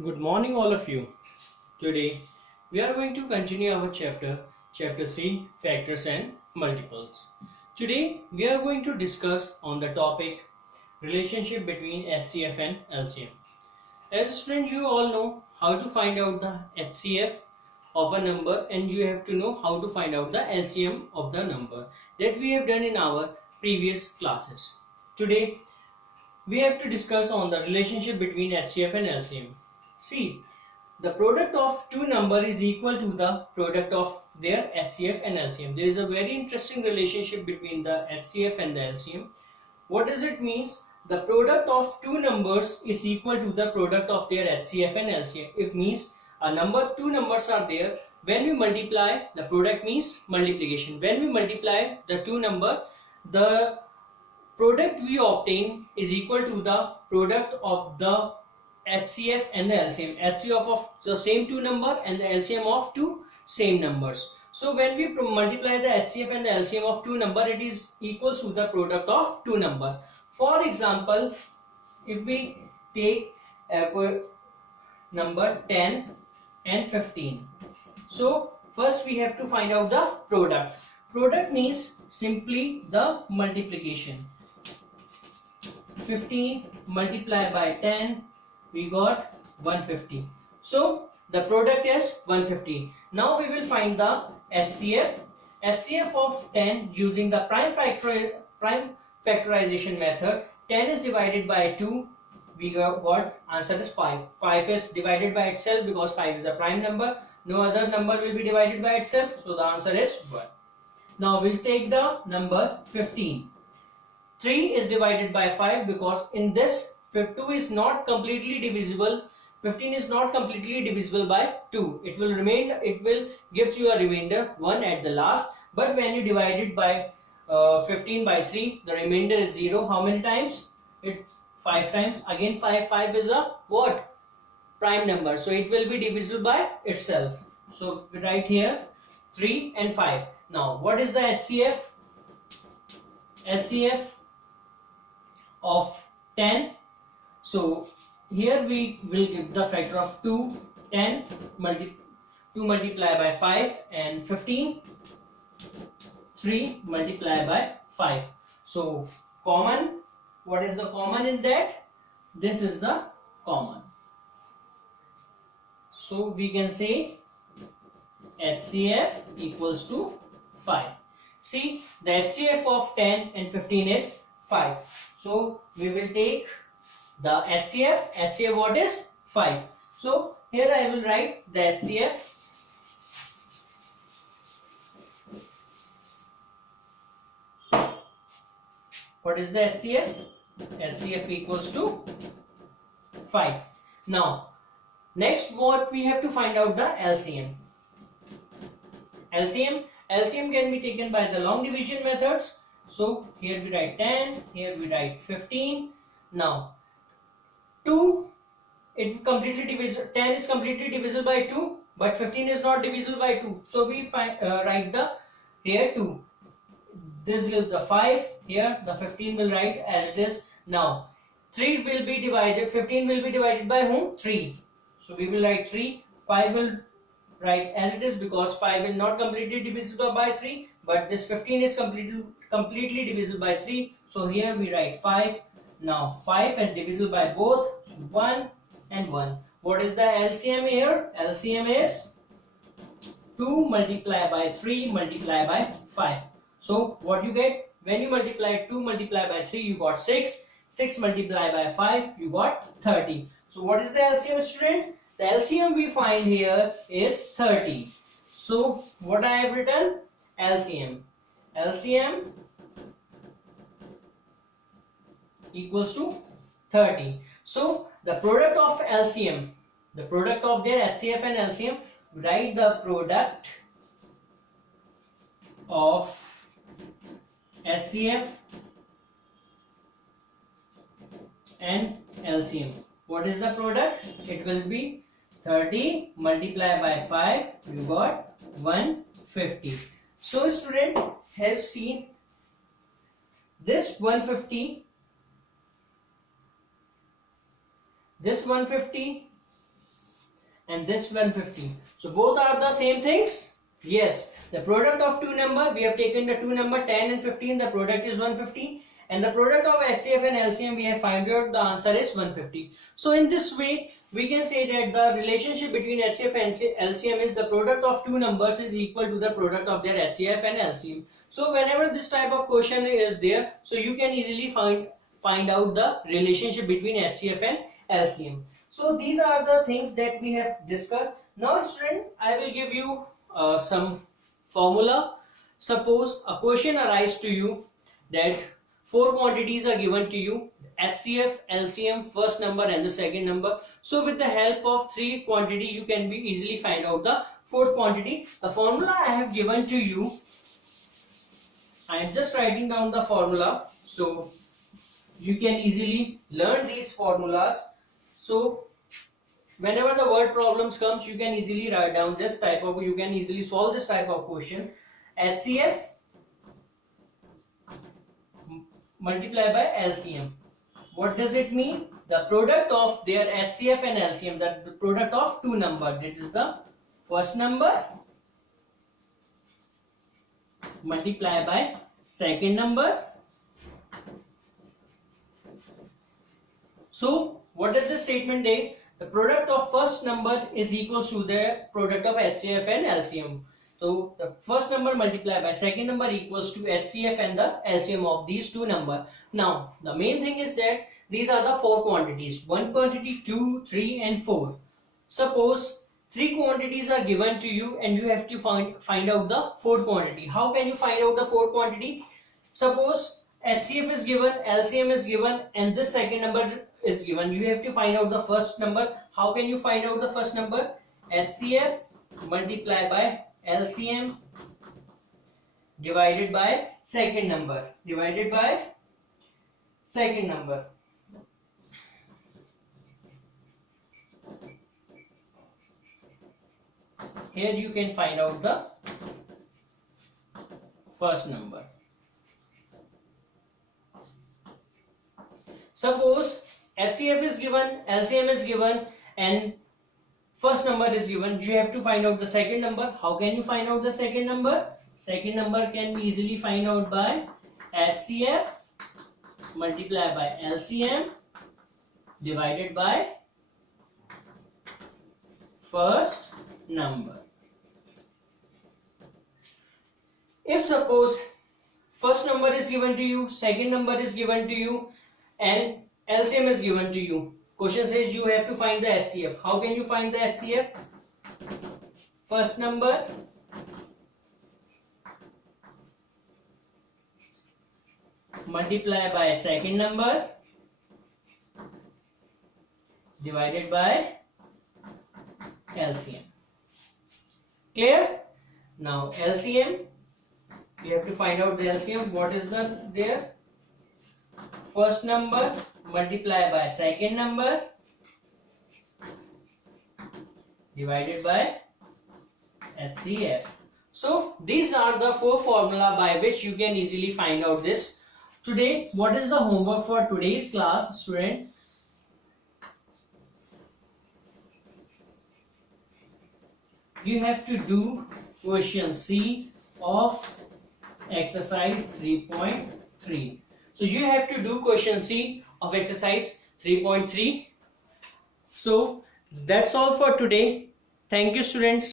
Good morning, all of you. Today we are going to continue our chapter 3, factors and multiples. Today we are going to discuss on the topic relationship between HCF and LCM. As a student, you all know how to find out the HCF of a number, and you have to know how to find out the LCM of the number that we have done in our previous classes. Today we have to discuss on the relationship between HCF and LCM. See, the product of two number is equal to the product of their HCF and LCM. There is a very interesting relationship between the HCF and the LCM. What does it means? The product of two numbers is equal to the product of their HCF and LCM. It means two numbers are there. When we multiply, the product means multiplication. When we multiply the two number, the product we obtain is equal to the product of the HCF and the LCM. HCF of the same two number and the LCM of two same numbers. So when we multiply the HCF and the LCM of two number, it is equals to the product of two number. For example, if we take number 10 and 15. So first we have to find out the product. Product means simply the multiplication. 15 multiplied by 10, we got 150. So the product is 150. Now we will find the HCF. HCF of 10 using the prime factorization method. 10 is divided by 2. We got answer is 5. 5 is divided by itself because 5 is a prime number. No other number will be divided by itself. So the answer is 1. Now we'll take the number 15. 3 is divided by 5 because in this 2 is not completely divisible. 15 is not completely divisible by 2. It will give you a remainder 1 at the last. But when you divide it by 15 by 3, the remainder is 0. How many times? It's 5 times. Again 5 is a what? Prime number. So it will be divisible by itself. So we write here 3 and 5. Now what is the HCF? HCF of 10. So here we will give the factor of 2, 10, 2 multiplied by 5 and 15, 3 multiplied by 5. So common, what is the common in that? This is the common. So we can say HCF equals to 5. See, the HCF of 10 and 15 is 5. So we will take the HCF. HCF what is? 5. So here I will write the HCF. What is the HCF? HCF equals to 5. Now next what we have to find out the LCM. LCM can be taken by the long division methods. So here we write 10, here we write 15. Now 2, it completely divisible. 10 is completely divisible by 2, but 15 is not divisible by 2. So we write the here 2. This is the 5. Here the 15 will write as it is. Now 3 will be divided. 15 will be divided by whom? 3. So we will write 3. 5 will write as it is because 5 will not completely divisible by 3, but this 15 is completely divisible by 3. So here we write 5. Now 5 is divisible by both 1 and 1. What is the LCM here? LCM is 2 multiplied by 3 multiplied by 5. So what you get when you multiply 2 multiplied by 3, you got 6. 6 multiplied by 5, you got 30. So what is the LCM, student? The LCM we find here is 30. So what I have written? LCM. LCM equals to 30. So the product of LCM, the product of their HCF and LCM, write the product of HCF and LCM. What is the product? It will be 30 multiplied by 5, you got 150. So student have seen this 150, this 150 and this 150. So both are the same things. Yes, the product of two number, we have taken the two number 10 and 15, the product is 150, and the product of HCF and LCM, we have found out the answer is 150. So in this way we can say that the relationship between HCF and LCM is the product of two numbers is equal to the product of their HCF and LCM. So whenever this type of question is there, so you can easily find out the relationship between HCF and LCM. So these are the things that we have discussed. Now student, I will give you some formula. Suppose a question arises to you that four quantities are given to you: HCF, LCM, first number and the second number. So with the help of three quantity, you can be easily find out the fourth quantity. The formula I have given to you, I am just writing down the formula so you can easily learn these formulas. So whenever the word problems comes, you can easily write down this type of, you can easily solve this type of question. HCF multiplied by LCM. What does it mean? The product of their HCF and LCM, that the product of two numbers. This is the first number multiplied by second number. So what does this statement say? The product of first number is equal to the product of HCF and LCM. So the first number multiplied by second number equals to HCF and the LCM of these two numbers. Now the main thing is that these are the four quantities: one quantity, 2, 3 and 4. Suppose three quantities are given to you and you have to find out the fourth quantity. How can you find out the fourth quantity? Suppose HCF is given, LCM is given and this second number is given. You have to find out the first number. How can you find out the first number? HCF multiplied by LCM divided by second number, divided by second number. Here you can find out the first number. Suppose HCF is given, LCM is given and first number is given. You have to find out the second number. How can you find out the second number? Second number can be easily find out by HCF multiplied by LCM divided by first number. If suppose first number is given to you, second number is given to you and LCM is given to you, question says you have to find the HCF. How can you find the HCF? First number multiply by second number divided by LCM. Clear? Now LCM, you have to find out the LCM. What is there? First number multiply by second number divided by HCF. So these are the four formula by which you can easily find out this. Today, what is the homework for today's class, student? You have to do question C of exercise 3.3. So you have to do question C of exercise 3.3. So that's all for today. Thank you, students.